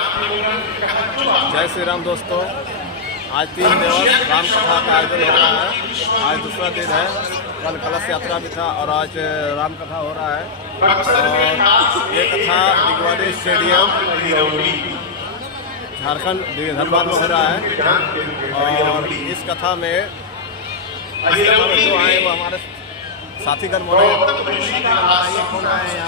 जय श्री राम दोस्तों। आज 3 दिवस राम कथा का आयोजन हो रहा है। आज दूसरा दिन है। कल कलश यात्रा भी था और आज राम कथा हो रहा है। और ये कथा दिगवाड़ी स्टेडियम झारखंड धनबाद में हो रहा है। और इस कथा में जो आए वो हमारे साथीगण बोले कौन आए हैं?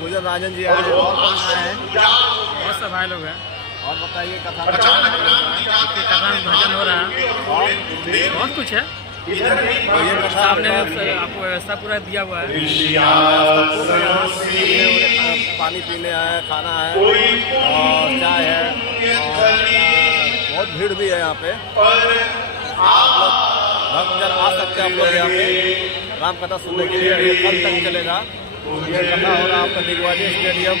गुजर राजन जी आए और कौन आए हैं? बहुत सब भाई लोग हैं। और बताइए कथा में भजन हो रहा है और बहुत कुछ है। ये कथा आपने आपको व्यवस्था पूरा दिया हुआ है। पानी पीने आए, खाना है और चाय है और बहुत भीड़ भी है यहाँ पे। आप लोग भक्तजन आ सकते हैं आप लोग यहाँ पे राम कथा सुनने के लिए। ये कल तक चलेगा। ये कथा हो रहा है आपका दिगवाड़ी स्टेडियम,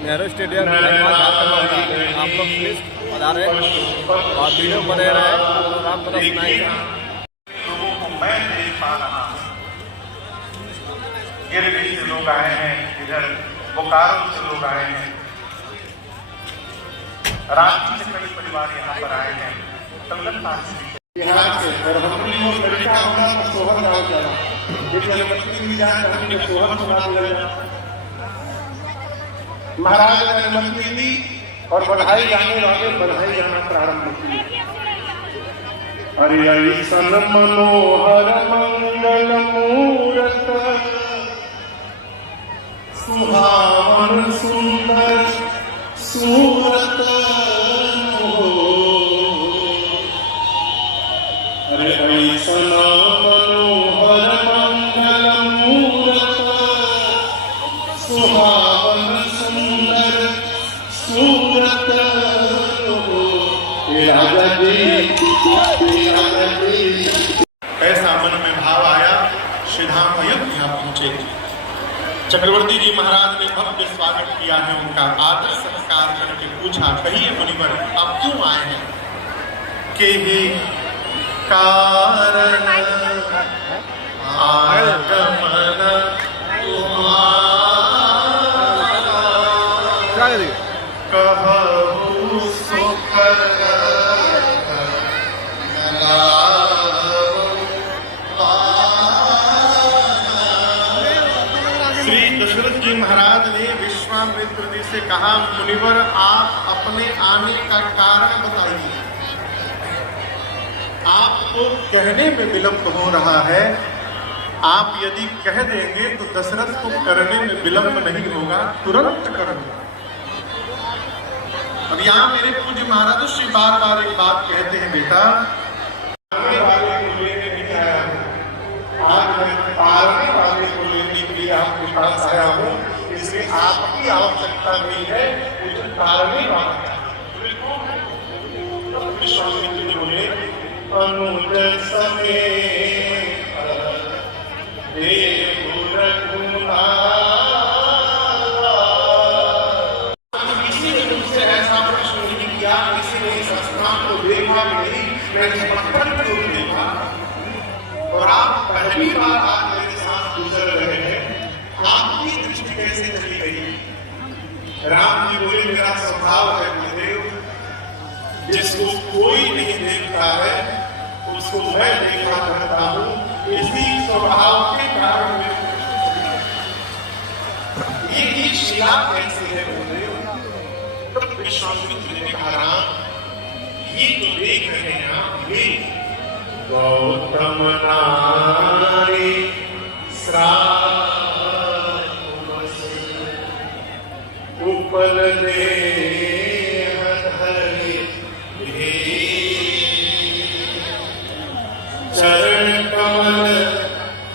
नेहरू स्टेडियम झारखंड। आप लोग प्लीज पधारें और वीडियो बने रहे तो राम कथा सुनाएंगे। मैं नहीं पा रहा। गिरगिट से लोग आए हैं, इधर बोकारो से लोग आए हैं, रांची से कई परिवार यहाँ पर आए हैं। बिहार से और हमने लड़का होगा तो सोहर गाँव जाना, हमने सोहर सुना महाराज ने अनुमति दी और बधाई गाने वाले बधाई गाना प्रारंभ किया। अरे ऐसन मनोहर मंगल मूरत सुहावन सुंदर सूरत हो। अरे ऐसन मनोहर मंगल मूरत सुहावन सुंदर सूरत हो। राजा जी ऐसा मन में भाव आया, श्रीधाम अयोध्या पहुंचे। चक्रवर्ती जी महाराज ने भव्य स्वागत किया है। उनका आदर सत्कार करके पूछा, कहिए मुनिवर आप क्यों आए हैं? के ही कारण आगमन कहु सुकर महाराज ने विश्वामित्र जी से कहा, मुनिवर आप अपने आने का कारण बताइए। आपको कहने में विलंब हो रहा है। आप यदि कह देंगे तो दशरथ को करने में विलंब नहीं होगा, तुरंत करेंगे। अब यहाँ मेरे पूज्य महाराज श्री बार बार एक बात कहते हैं, बेटा आज मैं 12वें वाले को लेने के लिए आपके पास आया हूँ, इसलिए आपकी आवश्यकता नहीं है, मुझे 12वें वाला। विश्वामित्र जी बोले, अनुज समेत देव रघुनाथ। किसी ने मुझसे ऐसा प्रश्न नहीं किया, किसी ने इस स्थान को देखा नहीं, मैंने पत्थर को देखा और आप पहली बार आज मेरे साथ गुजर रहे हैं। आपकी दृष्टि कैसे चली गई? राम जी बोले, मेरा स्वभाव है गुरुदेव, जिसको कोई नहीं देखता है उसको मैं देखा करता हूँ। इसी स्वभाव के कारण ये शिला कैसे है गुरुदेव? तो विश्वामित्र जी ने कहा, राम ये तो देख रहे हैं आप, ये गौतम नारी उपल देह धरि चरण कमल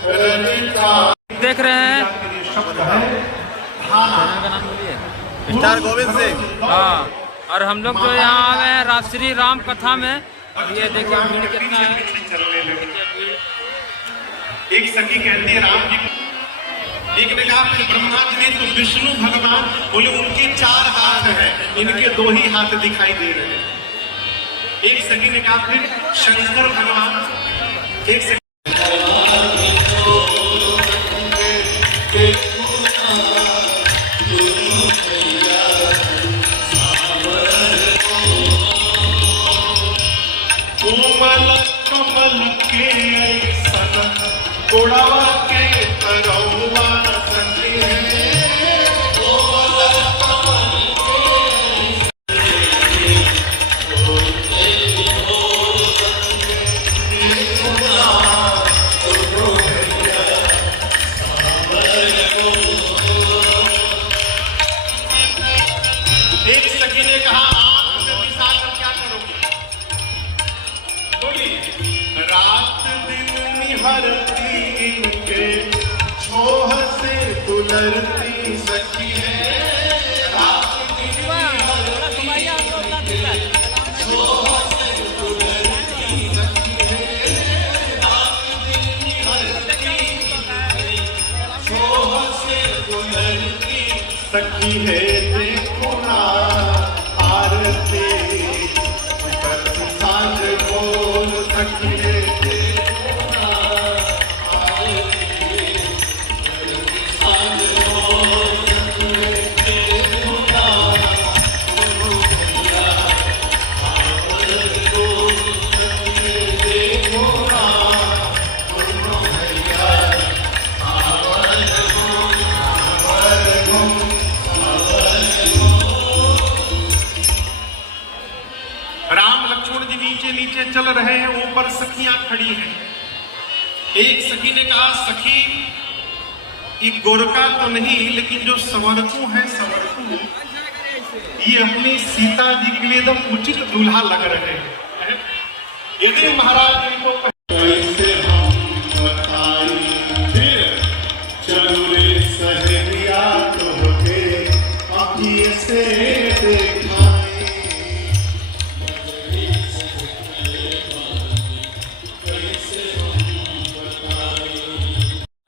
रचिता। देख रहे हैं शब्द है चैनल का नाम बोलिए। स्टार गोविंद सिंह। हाँ, और हम लोग जो यहाँ आ गए हैं श्री राम कथा में। ये देखिए भीड़ कितना है। एक सखी कहती है राम जी, एक ने कहा ब्रह्मा जी ने तो विष्णु भगवान बोले उनके 4 हाथ हैं, इनके 2 ही हाथ दिखाई दे रहे हैं। एक सखी ने कहा फिर शंकर भगवान, एक सखी गोड़वा के तरौआ सखी है एक सखी ने कहा आंख में बिछा कर क्या करोगे? बोली रात दिन निहरती इनके छोह से दुलरती सखी है। रात दिन निहरती छोह से दुलरती सखी है। रात दिन निहरती छोह से दुलरती सखी है। देखो ना आरती सांझ बोल सखी है। देखो ना आरती सांझ बोल सखी है। देखो ना देखो ना राम लक्ष्मण जी नीचे नीचे चल रहे हैं, ऊपर सखियां खड़ी हैं। एक सखी ने कहा सखी ये गोरखा तो नहीं लेकिन जो संवरकू है संवरकू ये अपनी सीता जी के लिए एकदम उचित दूल्हा लग रहे हैं। यदि महाराज इनको कैसे हम बताई फिर चलो रे सहेलिया तोहके अखिए से देखा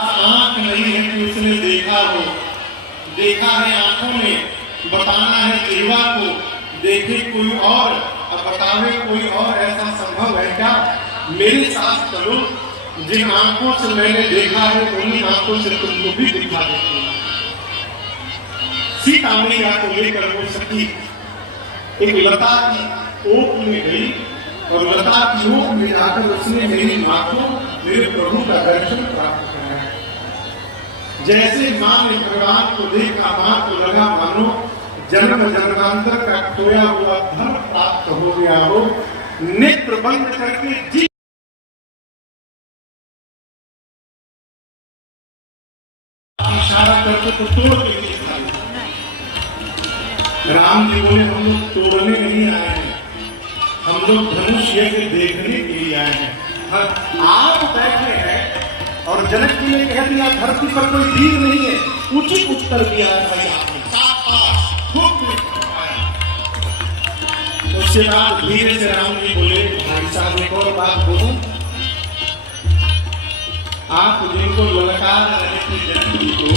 आंख नहीं है कि उसने देखा हो, देखा है आंखों में, बताना है जीवा को, देखे कोई और अब बतावे कोई और, ऐसा संभव है क्या? मेरे साथ चलो, जिन आंखों से मैंने देखा है उन्हीं आंखों से तुमको भी दिखा देती हूँ। सीता मैया को लेकर वो सखी एक लता की ओक में गई और लता की ओक में जाकर उसने मेरी माँ को, मेरे प्रभु का दर्शन प्राप्त कराया। जैसे माँ ने भगवान को देखा, माँ को लगा मानो जन्म जन्मांतर का खोया हुआ धन प्राप्त हो गया हो। नेत्र बंद करके जी इशारा करके तो तोड़ के राम जी बोले हम लोग तोड़ने नहीं आए हैं, हम लोग धनुष यज्ञ देखने के लिए आए हैं। आप बैठे हैं और जनक जी ने कह दिया धरती पर कोई वीर नहीं है, उचित उत्तर दिया है भाई आपने। उसके बाद धीरे से राम जी बोले भाई साहब एक और बात बोलूं, आप जिनको ललकार रहे थे जनक जी को,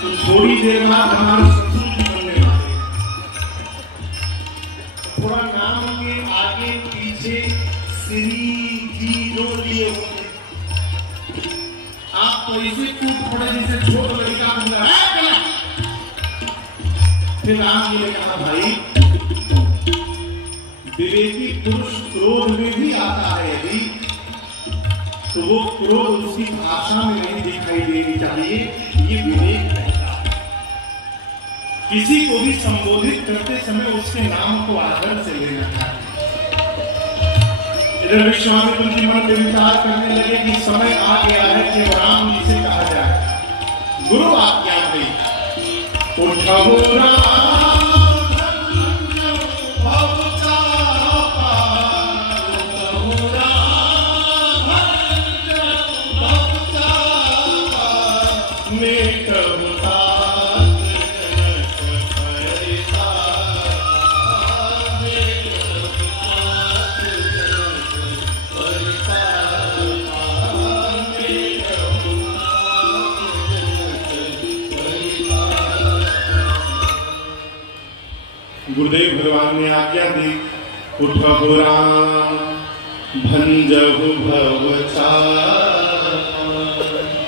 तो थोड़ी देर बाद हमारे ससुर जी बनने वाले, थोड़ा नाम के आगे पीछे श्री जी जो लिए होंगे, आप तो इसे कूद पड़े जैसे छोटा लड़का होगा। फिर राम जी ने कहा भाई विवेकी पुरुष क्रोध में भी आता है यदि, तो वो क्रोध उसकी भाषा में नहीं दिखाई देनी चाहिए, ये विवेक कहता है। किसी को भी संबोधित करते समय उसके नाम को आदर से लेना चाहिए। इधर विश्वामित्र जी मन में विचार करने लगे कि समय आ गया है कि राम जी से कहा जाए। गुरु आज्ञा दी, उठो राम गुरुदेव भगवान ने आज्ञा दी, उठो राम भंजहु भवचार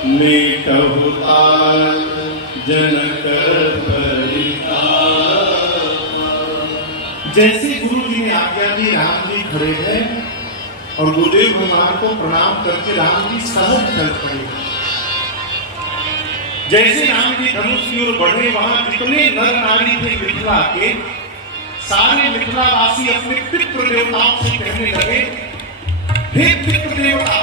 मेटहु तार जनक परिताप। जैसे गुरु जी ने आज्ञा दी, राम जी खड़े हैं और गुरुदेव भगवान को प्रणाम करके राम जी सहज चल पड़े। जैसे राम जी धनुष की ओर बढ़े, वहां जितने नर नारी थे मिथिला के, सारे मिथिलावासी अपने पितृ देवताओं से कहने लगे, हे पितृ देवता,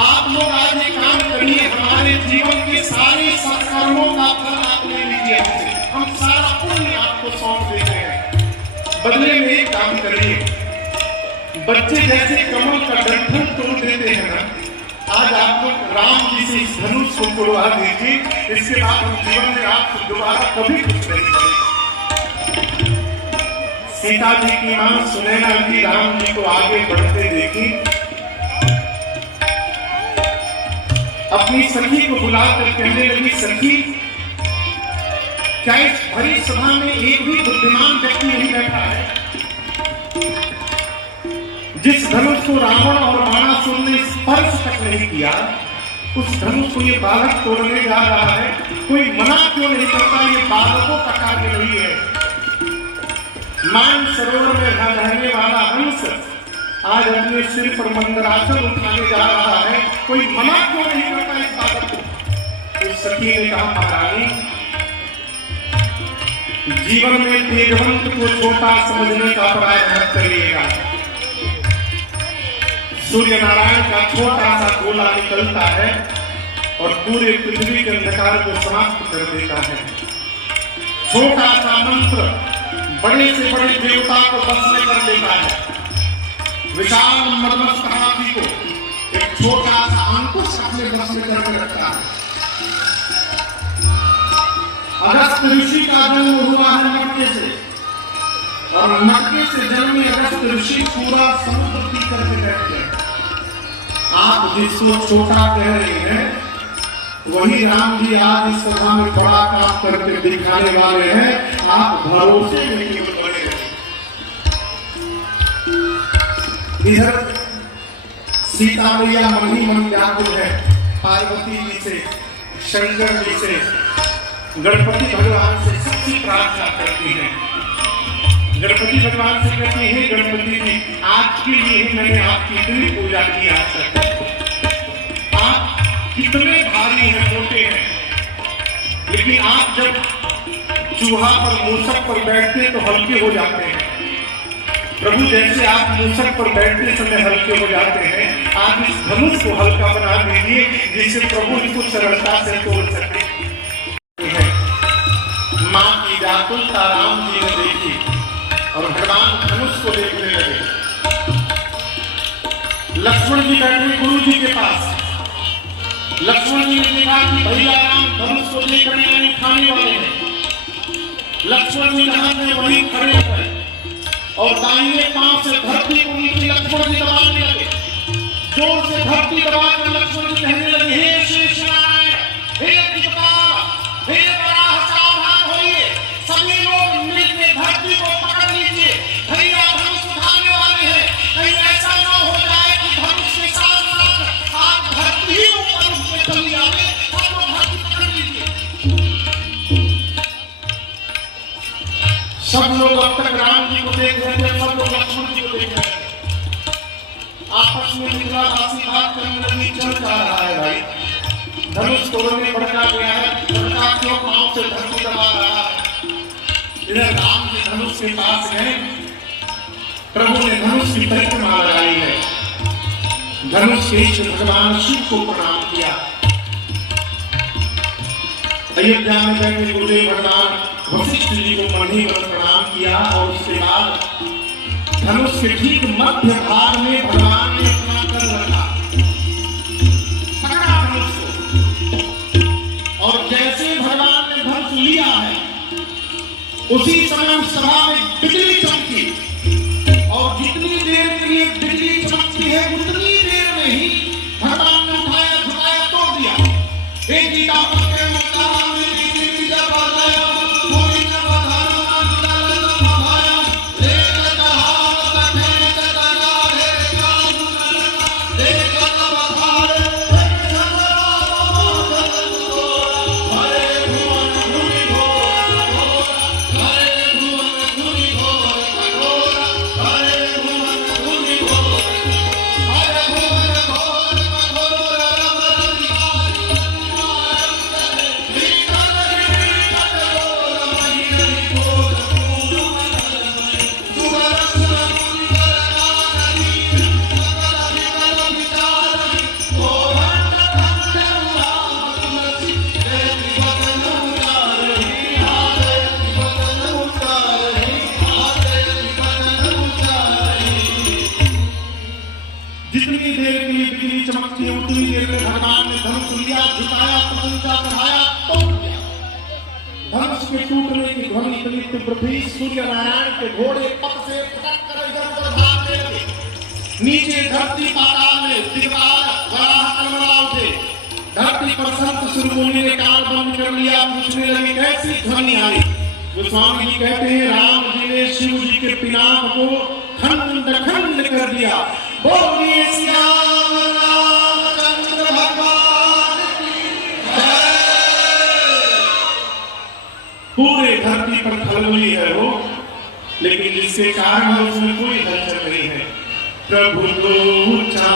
आप लोग आज एक काम करिए, हमारे जीवन के सारे सत्कर्मों का फल आप ले लीजिए हमसे, हम सारा पुण्य आपको सौंप देते हैं। बदले में एक काम करिए, बच्चे जैसे कमल का डंठल तोड़ देते हैं ना, आज आप लोग राम जी से इस धनुष को तोड़वा दीजिए, इसके बाद हम जीवन में आपसे दोबारा कभी कुछ नहीं करेंगे। सीता जी की मां सुनैना जी राम जी को आगे बढ़ते देखी, अपनी सखी को बुलाकर कहने लगी, सखी, क्या इस भरी सभा में एक भी बुद्धिमान व्यक्ति नहीं बैठा है? जिस धनुष को रावण और बाणासुर ने स्पर्श तक नहीं किया, उस धनुष को ये बालक तोड़ने जा रहा है, कोई मना क्यों नहीं करता? ये बालकों का कार्य नहीं है। मान सरोवर में रहने वाला हंस आज अपने सिर पर मंदराचल उठाने जा रहा है, कोई मना क्यों नहीं करता इस बालक को? उस सखी ने कहा, महारानी, जीवन में तेजवंत को छोटा समझने का प्रयास करिएगा। सूर्य नारायण का छोटा सा गोला निकलता है और पूरे पृथ्वी के अंधकार को समाप्त कर देता है। छोटा सा मंत्र बड़े से बड़े देवता को बस में कर देता है। विशाल मदमस्त हाथी को एक छोटा सा अंकुश अपने बस में करके रखता है। अगस्त ऋषि का जन्म हुआ है मटके से, और मटके से जन्मे अगस्त ऋषि पूरा समुद्र पी करके बैठ गए। आप जिसको छोटा कह रहे हैं, वही राम जी आज इस सभा में बड़ा काम करके दिखाने वाले हैं। आप भरोसे में केवल बने रहे। इधर सीता मैया मनी मन व्याकुल है, पार्वती जी से, शंकर जी से, गणपति भगवान से सबकी प्रार्थना करती है। गणपति भगवान से कहती है, गणपति जी, आज के लिए मैंने आपकी इतनी पूजा की, आज तक आप कितने भारी हैं, छोटे हैं, लेकिन आप जब चूहा पर मूसक पर बैठते तो हल्के हो जाते हैं। प्रभु, जैसे आप मूसक पर बैठते समय हल्के हो जाते हैं, आप इस धनुष को हल्का बना दीजिए, जिससे प्रभु इसको सरलता से तोड़ सके। मां की व्याकुलता राम जी ने देखी और भगवान धनुष को देखने लगे। लक्ष्मण जी बैठे गुरु जी के पास। लक्ष्मण जी ने देखा कि भैया राम धनुष को लेकर नहीं खाने वाले हैं। लक्ष्मण जी हाथ में वहीं खड़े हैं और दाहिने पांव से धरती को नीचे लक्ष्मण जी दबाने लगे। जोर से धरती दबाकर लक्ष्मण जी कहने लगे, हे शेषनारायण, हे दिक्पाल, हे वराह, सावधान होइए, सभी लोग मिलकर धरती को पकड़ लीजिए, भैया धनुष उठाने वाले हैं। कहीं ऐसा न हो जाए कि धनुष के साथ साथ आप धरती ऊपर उठ के चली जाए। सब लोग धरती पकड़ लीजिए। सब लोग अब तक राम जी को देख रहे थे, सब लोग लक्ष्मण जी को देख रहे थे। आपस में मिथिलावासी बात करने लगी, चल क्या रहा है भाई? धनुष तोड़ने भड़का गया है, भड़का क्यों पांव से धरती दबा रहा है? इधर राम जी धनुष के पास गए, प्रभु ने धनुष की परिक्रमा लगाई है। धनुष के भगवान शिव को प्रणाम किया। अयोध्या में जाकर गुरुदेव भगवान वशिष्ठ जी को मणि पर प्रणाम किया और उसके बाद धनुष के ठीक मध्य भाग में भगवान ने अपना कर रखा, पकड़ा धनुष को, और जैसे भगवान ने धनुष लिया है, उसी समय सभा में बिजली चमकी, और जितनी देर के लिए बिजली चमकती है, उतनी देर में ही भगवान ने उठाया, झुकाया, तोड़ दिया। एक गीता जंगले की ध्वनि इतनी तीव्र थी, सूर्य नारायण के घोड़े पथ से फटक कर इधर-उधर भागने लगे। नीचे धरती पाताल में दिगंबर वराह कलमला उठे। धरती पर संत शिरोमणि ने कान बंद कर लिया, पूछने लगे कैसी ध्वनि आई। गोस्वामी जी कहते हैं राम जी ने शिव जी के पिनाक को खंड खंड कर दिया। बोलिए श्याम रामचंद्र भगवान की जय। पूरे धरती पर खलबली है वो, लेकिन जिसके कारण उसमें कोई हलचल नहीं है। प्रभु तो ऊंचा